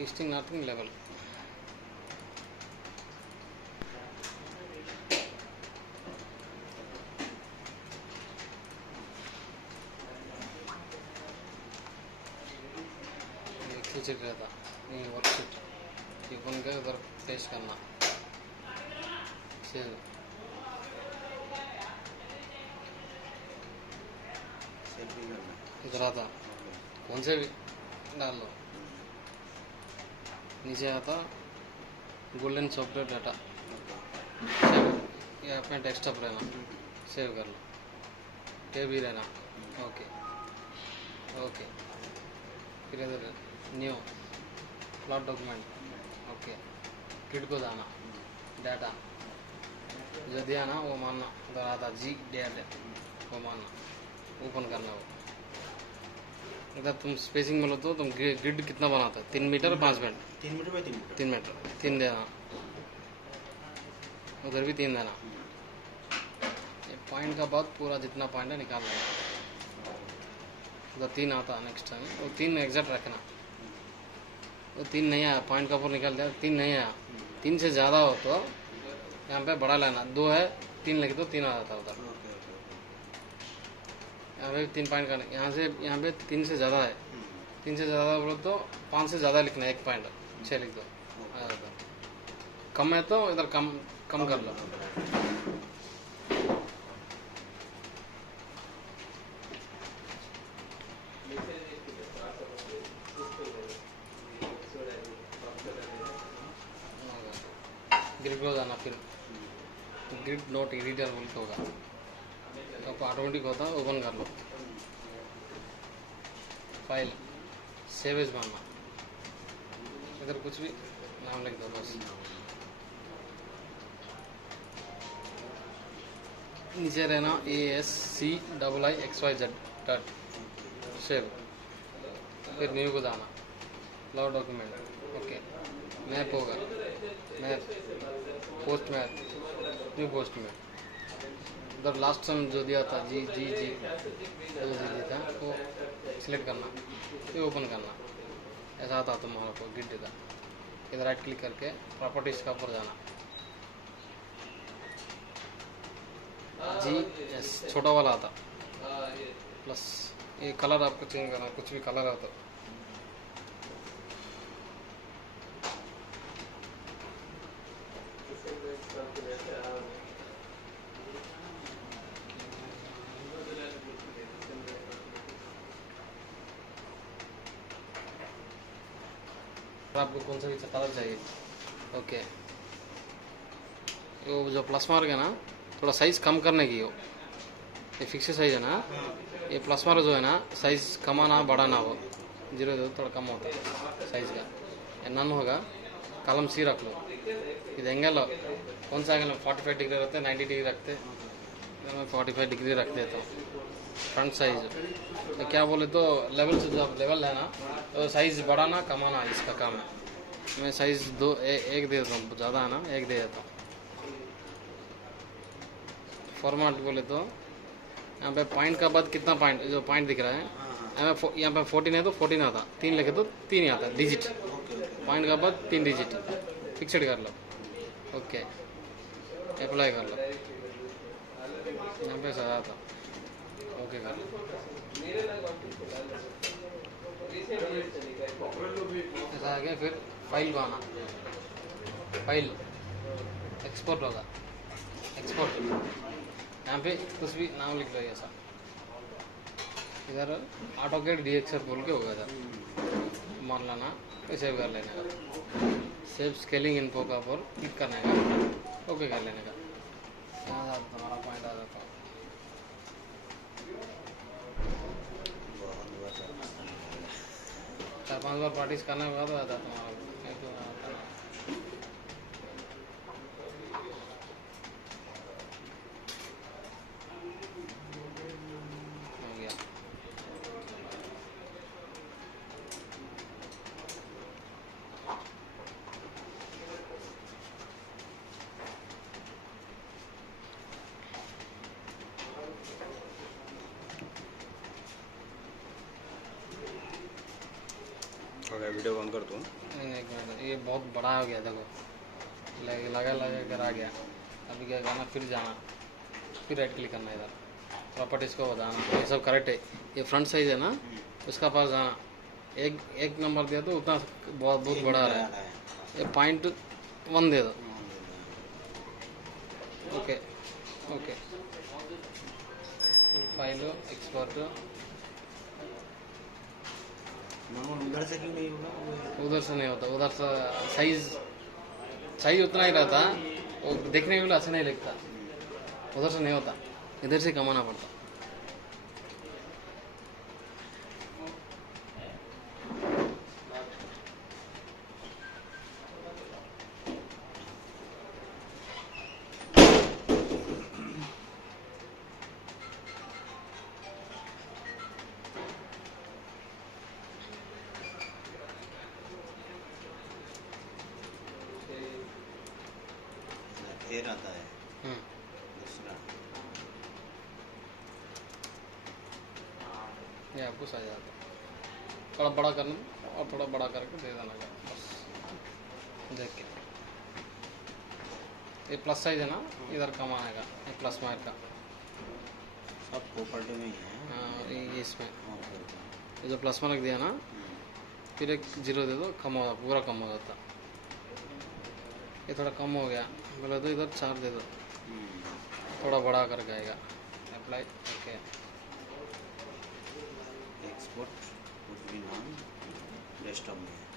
Easting northing level खींच रहा था ये वर्कशीट ये बन गया उधर पेश करना सेव इधर आता कौन से भी डाल लो नीचे आता गोल्डन सॉफ्टवेयर डाटा सेव ये अपने डेस्कटॉप रहना सेव कर लो टेब ही रहना ओके ओके फिर इधर new plot document okay kit को जाना डाटा जो दिया ना वो मानना उधर आता जी डेट वो मानना ओपन करना वो इधर तुम स्पेसिंग में लो तो तुम ग्रिड कितना बनाता है 3 metre 5 minute 3 metre by 3 metre 3 metre 3 देना उधर भी 3 देना ये पॉइंट का बाद पूरा जितना पॉइंट है निकाल लेना उधर 3 आता नेक्स्ट टाइम वो 3 एग्जैक्ट रखना वो 3 नहीं आया पॉइंट का ऊपर निकाल दिया 3 नहीं आया 3 से ज़्यादा हो तो यहाँ पे बढ़ा लेना 2 है 3 लगे तो 3 आ जाता उधर यहाँ पे 3 पॉइंट का यहाँ पे 3 से ज़्यादा है 3 से ज़्यादा बोलो तो 5 से ज़्यादा लिखना है 1 पॉइंट 6 लिख दो आ जाता कम है तो इधर कम कम कर लो ग्रिड हो जाना फिर ग्रिड नोट एडिटर बोल के होगा तो ऑटोमेटिक होता है ओपन कर लो फाइल सेव एज मानना इधर कुछ भी नाम लिख दो बस नीचे रहना ASCIIXYZ डॉट सेव फिर न्यू को जाना लॉ डॉक्यूमेंट ओके मैप होगा map post map new post map उधर लास्ट टाइम जो दिया था जी जी जी जो जी था वो सिलेक्ट करना फिर ओपन करना ऐसा आता तुम्हारा को गिट देता इधर राइट क्लिक करके प्रॉपर्टीज का ऊपर जाना जी एस छोटा वाला आता प्लस ये कलर आपको चेंज करना कुछ भी कलर आता आपको कौन सा भी कलर चाहिए ओके वो जो प्लस मार्क है ना थोड़ा साइज़ कम करने की हो ये फिक्स साइज है ना ये प्लस मार्क जो है ना साइज़ कमाना बढ़ाना हो 0 दो थोड़ा कम होता है साइज़ का ये नन होगा कॉलम सी रख लो ಇದು एंगल कौन सा एंगल 45 डिग्री रखते 90 डिग्री रखते मैं 45 डिग्री रख देता हूँ फ्रंट साइज तो क्या बोले तो लेवल से जब लेवल है ना तो साइज़ बढ़ाना कमाना इसका काम है मैं साइज़ एक दे देता हूँ ज़्यादा है ना एक दे देता हूँ फॉर्मेट बोले तो यहाँ पे पॉइंट का बाद कितना पॉइंट जो पॉइंट दिख रहा है यहाँ पे 14 है तो 14 आता 3 लिखे तो 3 ही आता डिजिट पॉइंट का बाद 3 डिजिट फिक्सड कर लो ओके अप्लाई कर लो यहाँ पे सजा था ओके कर लो ऐसा आ गया फिर फाइल को आना फाइल एक्सपोर्ट होगा एक्सपोर्ट यहाँ पे कुछ भी नाम लिख लो ऐसा इधर ऑटोकैड DXR बोल के होगा इधर मान लेना फिर सेव कर लेने का सेव स्केलिंग इन्फो का ऊपर क्लिक करने का ओके कर लेने का यहाँ जाता तुम्हारा पॉइंट आ जाता 4-5 बार प्रैक्टिस करने के बाद आ जाता तुम्हारा नहीं तो हो गया हो गया लगा, वीडियो ऑन कर दूँ? एक मिनट, ये बहुत बड़ा हो गया देखो, लगा लगा कर आ गया। अभी क्या करना, फिर जाना, फिर राइट क्लिक करना, इधर प्रॉपर्टीज़ को बताना ये सब करेक्ट है। ये फ्रंट साइज है ना, उसका पास जाना, एक नंबर दिया तो उतना बहुत बड़ा आ रहा है। ये 0.1 दे दो। ओके ओके, फाइल एक्सपोर्ट, उधर से क्यों नहीं होगा? उधर से नहीं होता, उधर से साइज उतना ही रहता, वो देखने में अच्छा नहीं लगता, उधर से नहीं होता, इधर से कमाना पड़ता। फिर आता है दूसरा, ये आपको सही आता, थोड़ा बड़ा करना और थोड़ा बड़ा करके दे देना बस, देख के। ये प्लस साइज है ना, इधर कम आएगा, ये प्लस मार्क का। सब प्रॉपर्टी में ही है। हाँ, ये इसमें ये जो प्लस मार्क दिया ना, फिर एक जीरो दे दो, कम होगा, पूरा कम हो जाता। ये थोड़ा कम हो गया, बोले तो इधर 4 दे दो, थोड़ा बड़ा करके आएगा। Apply, okay. एक्सपोर्ट कुछ भी नाम डेस्कटॉप में है।